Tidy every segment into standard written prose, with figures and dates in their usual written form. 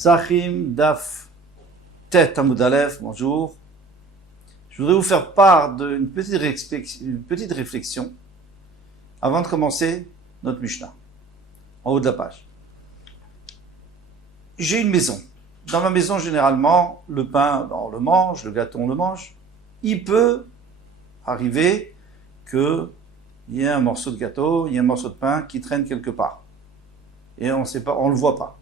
Psachim Daf Tet Amud Aleph, bonjour. Je voudrais vous faire part d'une petite réflexion avant de commencer notre Mishnah, en haut de la page. J'ai une maison. Dans ma maison, généralement, le pain, on le mange, le gâteau, on le mange. Il peut arriver qu'il y ait un morceau de gâteau, il y ait un morceau de pain qui traîne quelque part. Et on sait pas, on le voit pas.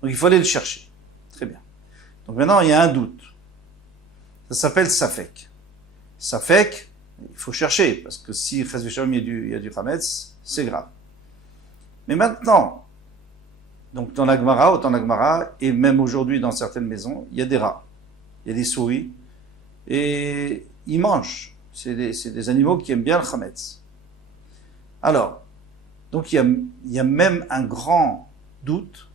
Donc il faut aller le chercher. Très bien. Donc maintenant, il y a un doute. Ça s'appelle Safek. Safek, il faut chercher, parce que si il y a du Hametz, c'est grave. Mais maintenant, donc dans la Gemara, autant la Gemara, et même aujourd'hui dans certaines maisons, il y a des rats, il y a des souris, et ils mangent. C'est des animaux qui aiment bien le Hametz. Alors, donc il y a même un grand doute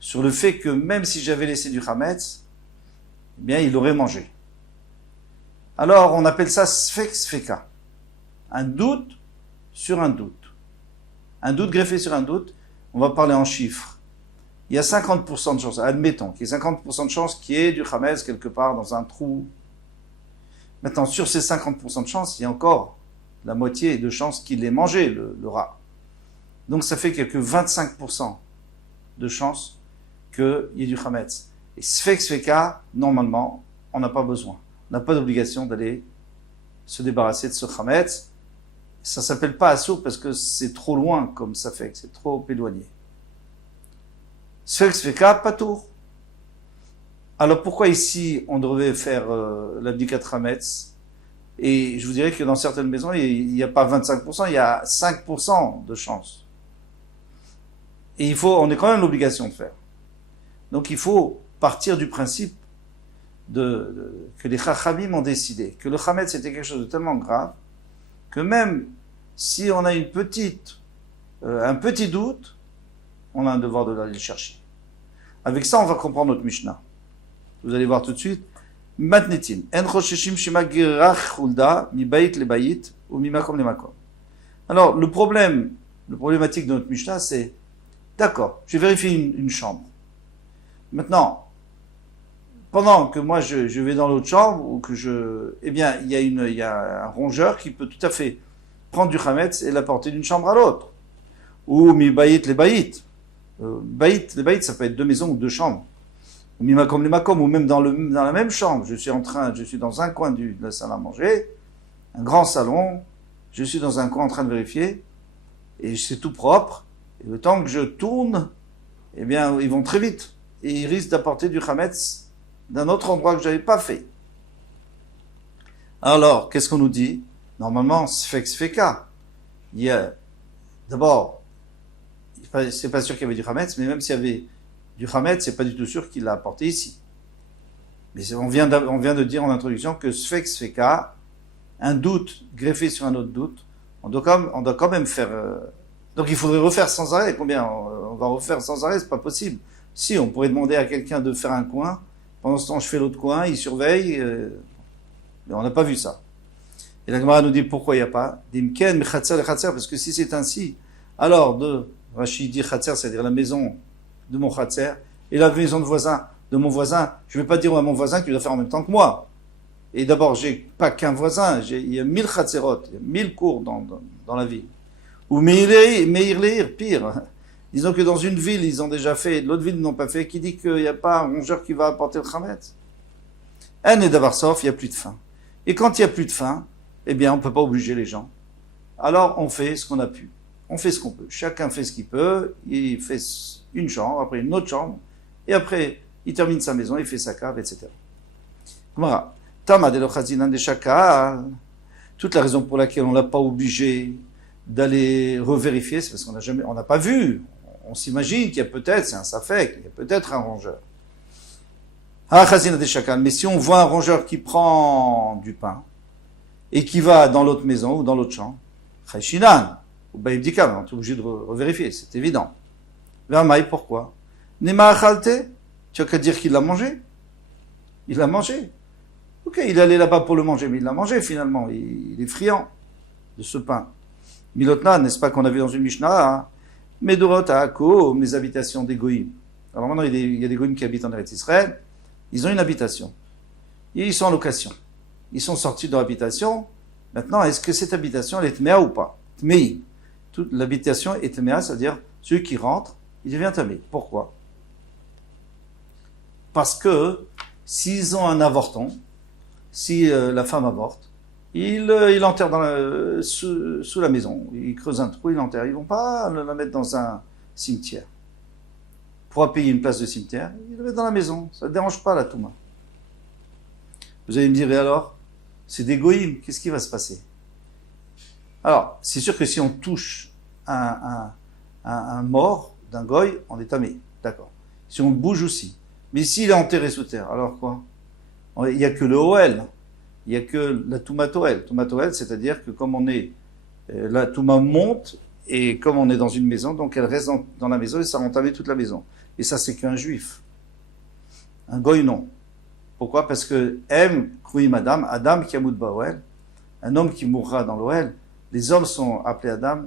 sur le fait que même si j'avais laissé du Hametz, eh bien il l'aurait mangé. Alors on appelle ça Sfek Sfeka. Un doute sur un doute. Un doute greffé sur un doute. On va parler en chiffres. Il y a 50% de chances, admettons qu'il y ait 50% de chances qu'il y ait du Hametz quelque part dans un trou. Maintenant, sur ces 50% de chances, il y a encore la moitié de chances qu'il ait mangé, le rat. Donc ça fait qu'il n'y a que 25% de chances qu'il y ait du Hametz. Et Sfek Sfeka, normalement, on n'a pas besoin. On n'a pas d'obligation d'aller se débarrasser de ce Hametz. Ça ne s'appelle pas Assour parce que c'est trop loin comme Safek, c'est trop éloigné. Sfek Sfeka, Patour. Alors pourquoi ici on devrait faire l'abdicat Hametz? Et je vous dirais que dans certaines maisons, il n'y a pas 25%, il y a 5% de chance. Et on est quand même l'obligation de faire. Donc il faut partir du principe que les Chachamim ont décidé que le Hametz c'était quelque chose de tellement grave que même si on a un petit doute, on a un devoir de l'aller le chercher. Avec ça, on va comprendre notre Mishnah. Vous allez voir tout de suite. Matnetin. En chosheshim shema girach chulda mi bayit le bayit ou mi makom le makom. Alors, la problématique de notre Mishnah, c'est d'accord, je vérifie une chambre. Maintenant, pendant que moi je vais dans l'autre chambre, ou que eh bien, il y a un rongeur qui peut tout à fait prendre du Hametz et l'apporter d'une chambre à l'autre. Ou mi bayit le bayit. Les bayit, ça peut être deux maisons ou deux chambres. Ou mi makom le makom, ou même dans la même chambre. Je suis dans un coin de la salle à manger, un grand salon, je suis dans un coin en train de vérifier, et c'est tout propre. Et le temps que je tourne, eh bien, ils vont très vite. Et ils risquent d'apporter du Hametz d'un autre endroit que je n'avais pas fait. Alors, qu'est-ce qu'on nous dit? Normalement, Sfek Sfeka. D'abord, c'est pas sûr qu'il y avait du Hametz, mais même s'il y avait du Hametz, c'est pas du tout sûr qu'il l'a apporté ici. Mais on vient de dire en introduction que Sfek Sfeka, un doute greffé sur un autre doute, on doit quand même faire... Donc il faudrait refaire sans arrêt. Combien on va refaire sans arrêt? C'est pas possible. Si, on pourrait demander à quelqu'un de faire un coin. Pendant ce temps, je fais l'autre coin, il surveille. Mais on n'a pas vu ça. Et la Gemara nous dit pourquoi il n'y a pas. Dimken, mais Khatser, parce que si c'est ainsi, alors Rachid dit Khatser, c'est-à-dire la maison de mon Khatser, et la maison de mon voisin, je ne vais pas dire à mon voisin qu'il doit faire en même temps que moi. Et d'abord, j'ai pas qu'un voisin, il y a 1000 Khatserot, il y a 1000 cours dans la ville. Ou Meir, pire. Disons que dans une ville, ils ont déjà fait, l'autre ville, ils n'ont pas fait, qui dit qu'il n'y a pas un rongeur qui va apporter le Hametz. Un et d'Avarsov, il n'y a plus de faim. Et quand il n'y a plus de faim, eh bien, on ne peut pas obliger les gens. Alors, on fait ce qu'on a pu. On fait ce qu'on peut. Chacun fait ce qu'il peut. Il fait une chambre, après une autre chambre. Et après, il termine sa maison, il fait sa cave, etc. Voilà. Tama de l'ochazinan de Shakal. Toute la raison pour laquelle on ne l'a pas obligé d'aller revérifier, c'est parce on n'a pas vu. On s'imagine qu'il y a peut-être, c'est un safek, il y a peut-être un rongeur. Mais si on voit un rongeur qui prend du pain et qui va dans l'autre maison ou dans l'autre chambre, Chayshinan, ou Baïbdika, on est obligé de revérifier, c'est évident. Vermaï, pourquoi? Nema achalte, tu as qu'à dire qu'il l'a mangé. Il l'a mangé. Ok, il est allé là-bas pour le manger, mais il l'a mangé finalement. Il est friand de ce pain. Milotna, n'est-ce pas qu'on a vu dans une Mishnah, hein? Medorot à Ako, les habitations des Goïm. Alors maintenant, il y a des goïms qui habitent en Eretz Israël, ils ont une habitation. Et ils sont en location. Ils sont sortis de leur habitation. Maintenant, est-ce que cette habitation, elle est tméa ou pas? Tméi. L'habitation est tméa, c'est-à-dire, celui qui rentre, il devient tamé. Pourquoi? Parce que, s'ils ont un avorton, si la femme avorte, ils l'enterrent sous la maison. Ils creusent un trou, ils l'enterrent. Ils ne vont pas la mettre dans un cimetière. Pour payer une place de cimetière, ils le mettent dans la maison. Ça ne dérange pas la Touma. Vous allez me dire, et alors? C'est des goïms, qu'est-ce qui va se passer? Alors, c'est sûr que si on touche un mort d'un goy, on est tamé. D'accord. Si on le bouge aussi. Mais s'il est enterré sous terre, alors quoi? Il n'y a que le Oel. Il n'y a que la Touma Toel. Touma Toel, c'est-à-dire que comme on est, la Touma monte, et comme on est dans une maison, donc elle reste dans la maison et ça entamé toute la maison. Et ça, c'est qu'un juif. Un goy, non. Pourquoi? Parce que Kruim Adam, Adam qui amoud Baoel, un homme qui mourra dans l'Oel, les hommes sont appelés Adam,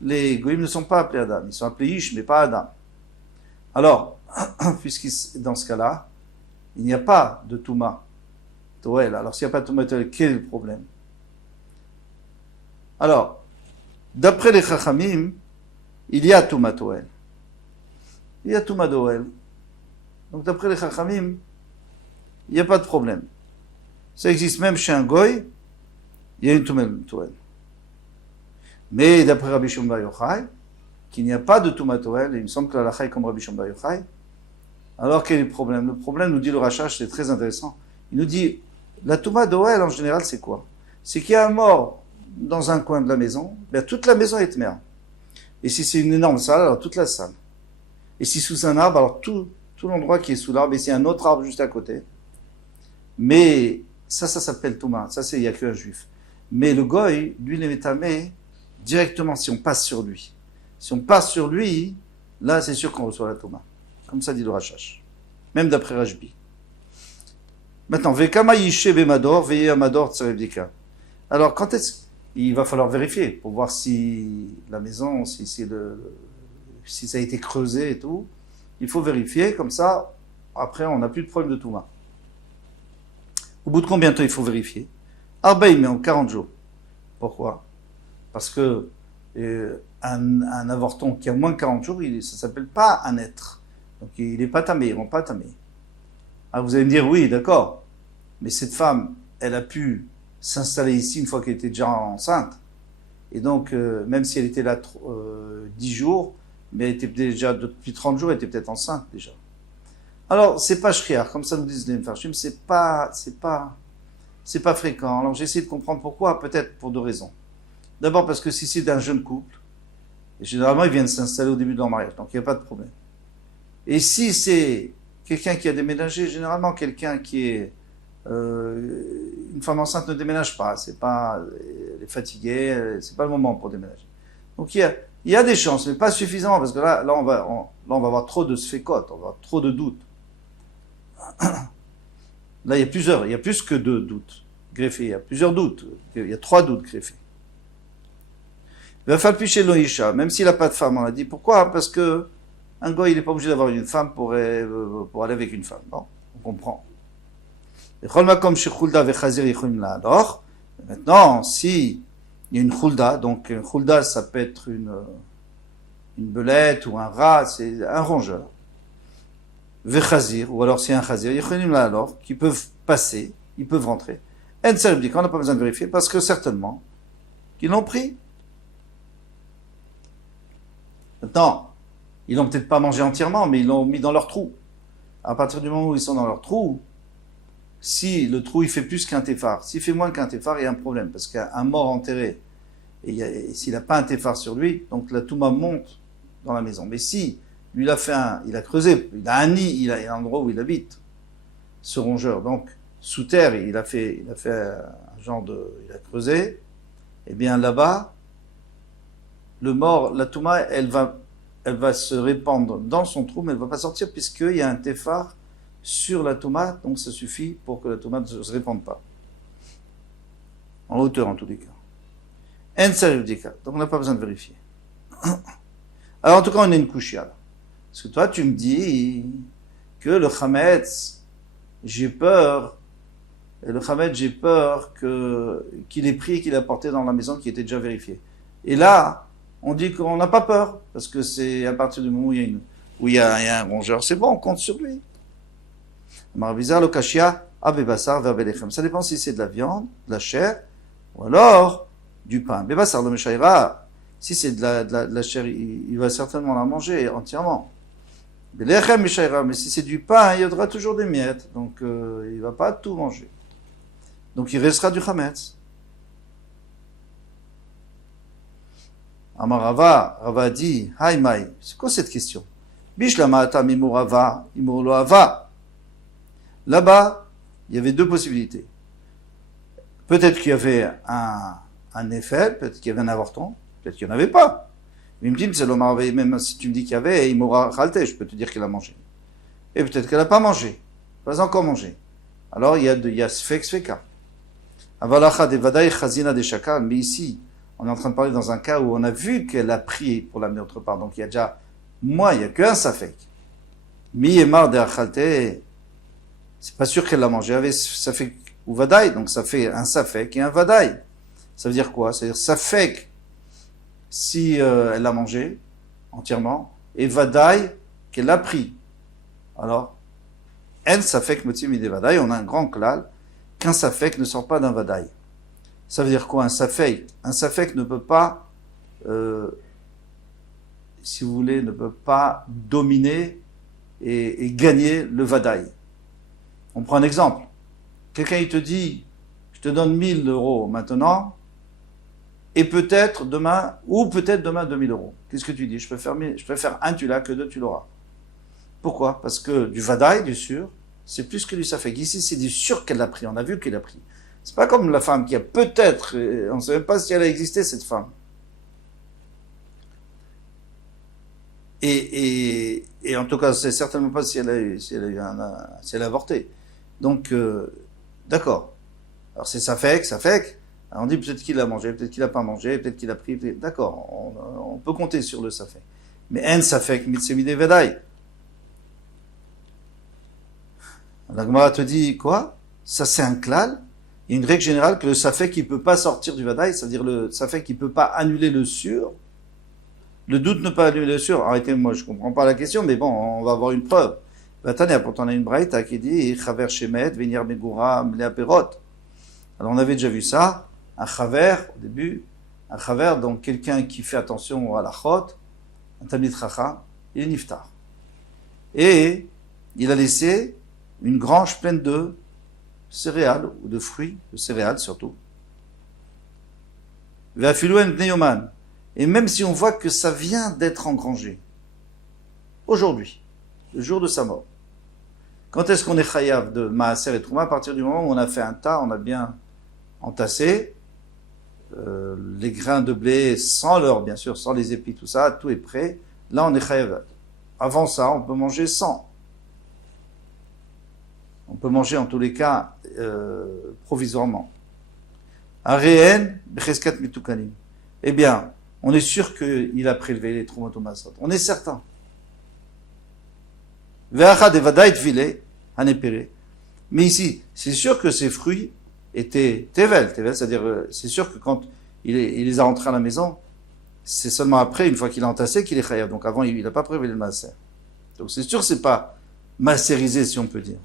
les goyim ne sont pas appelés Adam, ils sont appelés Ish, mais pas Adam. Alors, puisque dans ce cas-là, il n'y a pas de Touma Toel. Alors, s'il n'y a pas de Touma Toel, quel est le problème? Alors, d'après les Chachamim, il y a Touma Toel. Il y a Touma Toel. Donc, d'après les Chachamim, il n'y a pas de problème. Ça existe même chez un goy, il y a une Touma Toel. Mais d'après Rabbi Shimon bar Yochai, qu'il n'y a pas de Touma Toel, et il me semble que la lacha est comme Rabbi Shimon bar Yochai, alors quel est le problème? Le problème, nous dit le Rachach, c'est très intéressant. Il nous dit, la Touma Toel en général, c'est quoi? C'est qu'il y a un mort dans un coin de la maison, bien toute la maison est tméa. Et si c'est une énorme salle, alors toute la salle. Et si sous un arbre, alors tout l'endroit qui est sous l'arbre, et s'il y a un autre arbre juste à côté. Mais ça s'appelle Touma. Ça, il n'y a qu'un juif. Mais le goy, lui, il est tamé directement si on passe sur lui. Si on passe sur lui, là, c'est sûr qu'on reçoit la Touma. Comme ça dit le Rachach. Même d'après Rajbi. Maintenant, Vekama Yishe Bemador, Veye Amador Tsarevdika. Alors, quand est-ce il va falloir vérifier pour voir si la maison, si ça a été creusé et tout. Il faut vérifier, comme ça, après, on n'a plus de problème de Touma. Au bout de combien de temps il faut vérifier? Arbaïm, mais en 40 jours. Pourquoi? Parce que un avorton qui a moins de 40 jours, ça ne s'appelle pas un être. Donc il n'est pas tamé, ils ne vont pas tamé. Alors vous allez me dire, oui, d'accord, mais cette femme, elle a pu s'installer ici une fois qu'elle était déjà enceinte. Et donc, même si elle était là 10 jours, mais elle était déjà, depuis 30 jours, elle était peut-être enceinte déjà. Alors, c'est pas shriar, comme ça nous disent les Mfarshim, c'est pas fréquent. Alors, j'ai essayé de comprendre pourquoi, peut-être pour deux raisons. D'abord, parce que si c'est d'un jeune couple, et généralement, ils viennent s'installer au début de leur mariage, donc il n'y a pas de problème. Et si c'est quelqu'un qui a déménagé, généralement, quelqu'un qui est, une femme enceinte ne déménage pas, elle est fatiguée, c'est pas le moment pour déménager. Donc, il y a des chances, mais pas suffisamment, parce que là, on va avoir trop de sfekot, on va avoir trop de doutes. Là, il y a plus que 2 doutes greffés, il y a plusieurs doutes, il y a 3 doutes greffés. Il va falloir picher l'oisha, même s'il n'a pas de femme, on a dit. Pourquoi? Parce que un gars, il n'est pas obligé d'avoir une femme pour aller avec une femme. Bon, on comprend. Maintenant, si il y a une khulda, donc une khulda, ça peut être une belette ou un rat, c'est un rongeur. Vechazir, ou alors c'est un chazir, alors, qui peuvent passer, ils peuvent rentrer. On n'a pas besoin de vérifier, parce que certainement, qu'ils l'ont pris. Maintenant, ils l'ont peut-être pas mangé entièrement, mais ils l'ont mis dans leur trou. À partir du moment où ils sont dans leur trou, si le trou il fait plus qu'un téphar, s'il fait moins qu'un téphar, il y a un problème, parce qu'un mort enterré, et s'il n'a pas un téphar sur lui, donc la touma monte dans la maison. Mais si lui il a creusé, il a un nid, il a un endroit où il habite, ce rongeur. Donc sous terre, il a fait un genre il a creusé. Et bien là-bas, le mort, la touma, elle va se répandre dans son trou, mais elle ne va pas sortir puisqu'il y a un téphar sur la touma, donc ça suffit pour que la touma ne se répande pas. En hauteur en tous les cas. Donc on n'a pas besoin de vérifier. Alors en tout cas, on a une couchia là. Parce que toi, tu me dis que le Chametz, j'ai peur, et le Chametz, j'ai peur qu'il ait pris et qu'il ait apporté dans la maison qui était déjà vérifiée. Et là, on dit qu'on n'a pas peur, parce que c'est à partir du moment où il y a un rongeur, c'est bon, on compte sur lui. Marvizar le kashia, abebassar vers belechem. Ça dépend si c'est de la viande, de la chair, ou alors du pain. Bebassar le meshaïra, si c'est de la chair, il va certainement la manger entièrement. Belechem meshaïra, mais si c'est du pain, il y aura toujours des miettes, donc il ne va pas tout manger. Donc il restera du chametz. Amarava, Rava dit, Haïmaï, c'est quoi cette question? Bishlamata mimurava, imurloava. Là-bas, il y avait deux possibilités. Peut-être qu'il y avait un effet, peut-être qu'il y avait un avorton, peut-être qu'il n'y en avait pas. Même si tu me dis qu'il y avait, il m'aura ralté, je peux te dire qu'elle a mangé. Et peut-être qu'elle n'a pas mangé, pas encore mangé. Alors il y a sfek sveka. Avalacha de vadaï chazina de shakal, mais ici, on est en train de parler dans un cas où on a vu qu'elle a pris pour l'amener autre part. Donc il y a déjà, il n'y a qu'un safek. Mi est marre de achalte, c'est pas sûr qu'elle l'a mangé avec safek ou vadaï, donc ça fait un safek et un vadaï. Ça veut dire quoi? C'est-à-dire safek si elle l'a mangé entièrement, et vadaï qu'elle l'a pris. Alors, en safek motim de vadaï, on a un grand klal, qu'un safek ne sort pas d'un vadaï. Ça veut dire quoi un safek? Un safek ne peut pas, si vous voulez, ne peut pas dominer et gagner le vadaï. On prend un exemple. Quelqu'un il te dit, je te donne 1000 euros maintenant, et peut-être demain 2000 euros. Qu'est-ce que tu dis? Je préfère un tu l'as que deux tu l'auras. Pourquoi? Parce que du vadaï, du sûr, c'est plus que du safek. Ici, c'est du sûr qu'elle l'a pris. On a vu qu'elle l'a pris. C'est pas comme la femme qui a peut-être, on ne sait même pas si elle a existé, cette femme. Et en tout cas, c'est certainement pas si elle a avorté. Donc, d'accord. Alors c'est safek. Alors on dit peut-être qu'il a mangé, peut-être qu'il a pas mangé, peut-être qu'il a pris, d'accord. On peut compter sur le safek. Mais en safek, mitzemi de vedaï. La Gemara te dit, quoi? Ça c'est un klal. Il y a une règle générale que le safek il peut pas sortir du vadaï, c'est-à-dire le safek il peut pas annuler le sûr. Le doute ne peut pas annuler le sûr. Arrêtez, moi je comprends pas la question, mais bon, on va avoir une preuve. Vatania, pourtant on a une braïta qui dit chaver shemet venir megura mlea perot. Alors on avait déjà vu ça, un chaver au début, un chaver donc quelqu'un qui fait attention à la chot, un tamid chacha, il est niftar. Et il a laissé une grange pleine de céréales ou de fruits, de céréales surtout. Et même si on voit que ça vient d'être engrangé, aujourd'hui, le jour de sa mort, quand est-ce qu'on est chayav de maaser et trouma? À partir du moment où on a fait un tas, on a bien entassé les grains de blé sans l'or, bien sûr, sans les épis, tout ça, tout est prêt. Là, on est chayav. Avant ça, on peut manger sans. On peut manger en tous les cas provisoirement. Areen becheskat mitukanim. Eh bien, on est sûr qu'il a prélevé les trumot u'masrot. On est certain. Ve'achad evadai tvile hanepere. Mais ici, c'est sûr que ces fruits étaient tevel, c'est-à-dire c'est sûr que quand il les a rentrés à la maison, c'est seulement après, une fois qu'il a entassé, qu'il est chayav. Donc avant, il n'a pas prélevé le maaser. Donc c'est sûr que c'est pas massérisé, si on peut dire.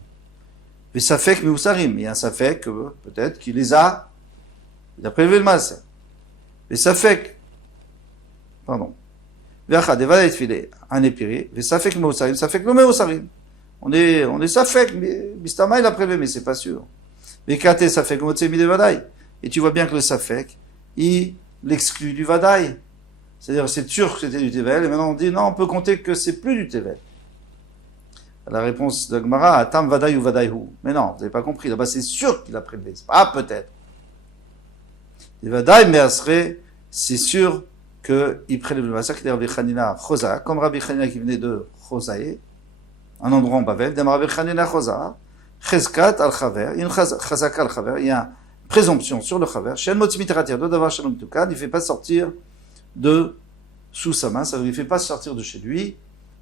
Mais ça fait que Meussarim, il y a un safek peut-être qu'il il a prélevé le maaser. Mais ça fait que, pardon, Ve'achad evadai tvile hanepere, mais ça fait que Meussarim, ça fait que le Meussarim. On est safek, mais Bistama il a prélevé, mais c'est pas sûr. Mais Kate safek motsemi de vadaï. Et tu vois bien que le safek, il l'exclut du vadaï. C'est-à-dire, c'est sûr que c'était du tevel, et maintenant on dit, non, on peut compter que c'est plus du tevel. La réponse de Gemara, Atam vadaï ou vadaïhu. Mais non, vous n'avez pas compris. Là-bas, c'est sûr qu'il a prélevé. Ah, peut-être. Les vadaï, mais c'est sûr qu'il prélève le massacre de Rabbi Chanina Chosa, comme Rabbi Chanina qui venait de Chosaï, un endroit en Bavel, de Rabbi Chanina Chosa, Cheskat al-Chaver, il y a une Chazaka al-Chaver, il y a une présomption sur le Chaver, Shen Motzmiteratir, de Davar Shalom Tukan, il ne fait pas sortir de sous sa main, ça ne lui fait pas sortir de chez lui,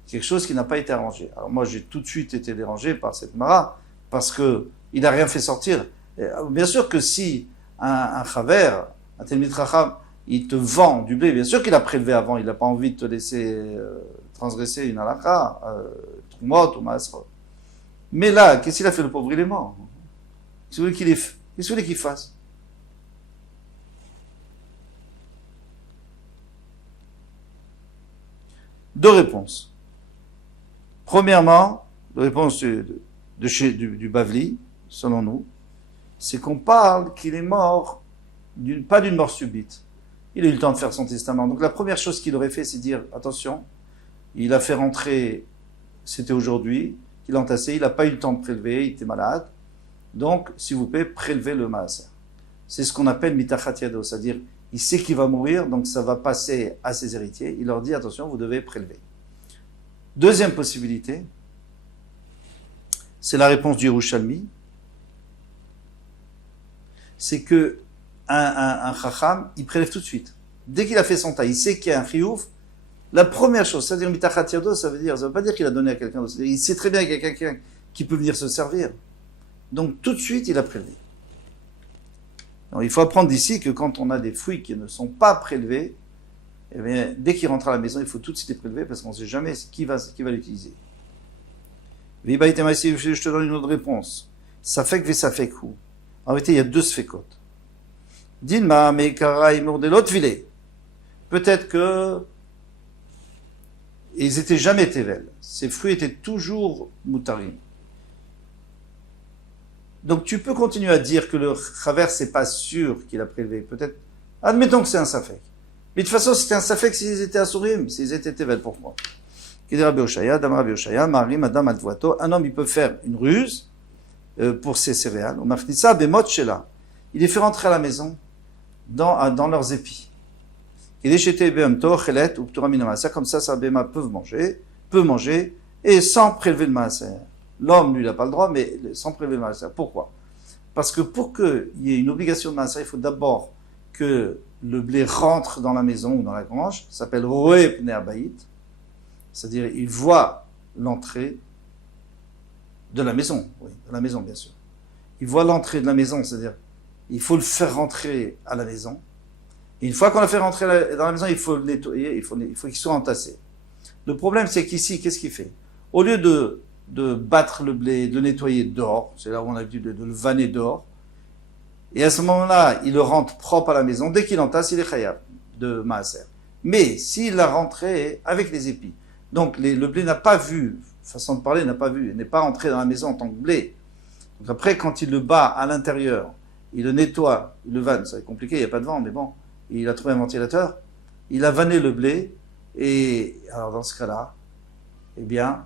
quelque chose qui n'a pas été arrangé. Alors moi, j'ai tout de suite été dérangé par cette mara, parce que il n'a rien fait sortir. Bien sûr que si un chaver, un Talmid Chacham, il te vend du blé, bien sûr qu'il a prélevé avant, il n'a pas envie de te laisser transgresser une halakha, trumot ou maasrot. Mais là, qu'est-ce qu'il a fait, le pauvre? Il est mort. Qu'est-ce que vous voulez qu'il fasse? Deux réponses. Premièrement, la réponse du Bavli, selon nous, c'est qu'on parle qu'il est mort, pas d'une mort subite. Il a eu le temps de faire son testament. Donc la première chose qu'il aurait fait, c'est dire, attention, il a fait rentrer, c'était aujourd'hui, il a entassé, il n'a pas eu le temps de prélever, il était malade. Donc, s'il vous plaît, prélevez le maaser. C'est ce qu'on appelle mitachat yado, c'est-à-dire, il sait qu'il va mourir, donc ça va passer à ses héritiers. Il leur dit, attention, vous devez prélever. Deuxième possibilité, c'est la réponse du Yerushalmi, c'est que un chacham, il prélève tout de suite. Dès qu'il a fait son taille, il sait qu'il y a un chiouf. La première chose, c'est-à-dire mitachat yado, ça veut pas dire qu'il a donné à quelqu'un d'autre. Il sait très bien qu'il y a quelqu'un qui peut venir se servir. Donc tout de suite, il a prélevé. Donc, il faut apprendre d'ici que quand on a des fruits qui ne sont pas prélevés, eh bien, dès qu'il rentre à la maison, il faut tout de suite les prélever parce qu'on ne sait jamais qui va l'utiliser. Je te donne une autre réponse. Safek ve safek hu. En vérité, il y a deux sfekot. Dinma meikara imur de l'autre filet. Peut-être que ils étaient jamais tevel. Ces fruits étaient toujours moutarim. Donc tu peux continuer à dire que le chaver, c'est pas sûr qu'il a prélevé. Peut-être, admettons que c'est un safek. Mais de toute façon, c'était un safek s'ils étaient assurim, s'ils étaient tevel, pourquoi? Un homme, il peut faire une ruse pour ses céréales. Il les fait rentrer à la maison dans leurs épis. Comme ça, sa béma peut manger, et sans prélever le maaser. L'homme, lui, il n'a pas le droit, mais sans prélever le maaser. Pourquoi? Parce que pour qu'il y ait une obligation de maaser, il faut d'abord que le blé rentre dans la maison ou dans la grange. Ça s'appelle roé pnei habayit. C'est-à-dire, il voit l'entrée de la maison. Oui, de la maison, bien sûr. Il voit l'entrée de la maison, c'est-à-dire, il faut le faire rentrer à la maison. Et une fois qu'on l'a fait rentrer dans la maison, il faut le nettoyer, il faut qu'il soit entassé. Le problème, c'est qu'ici, qu'est-ce qu'il fait? Au lieu de battre le blé, de le nettoyer dehors, c'est là où on a l'habitude de le vanner dehors, et à ce moment-là, il le rentre propre à la maison. Dès qu'il entasse, il est chayav de maaser. Mais s'il l'a rentré avec les épis, donc le blé n'a pas vu, façon de parler, n'est pas rentré dans la maison en tant que blé. Donc après, quand il le bat à l'intérieur, il le nettoie, il le vanne, c'est compliqué, il n'y a pas de vent, mais bon, il a trouvé un ventilateur, il a vanné le blé, et alors dans ce cas-là, eh bien,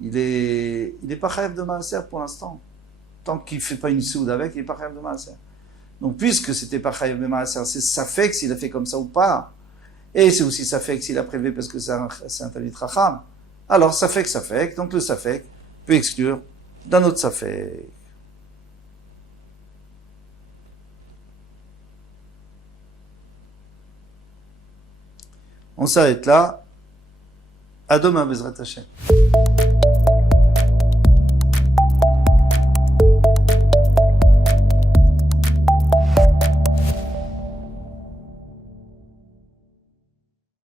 il est pas chayav de maaser pour l'instant. Tant qu'il ne fait pas une soude avec, il n'est pas chayav de maaser. Donc puisque c'était pas chayav de maaser, c'est safek s'il a fait comme ça ou pas. Et c'est aussi safek s'il a prélevé parce que c'est un Talmid Chacham. Alors safek, donc le safek peut exclure d'un autre safek. On s'arrête là. À demain, Bezrat Hashem.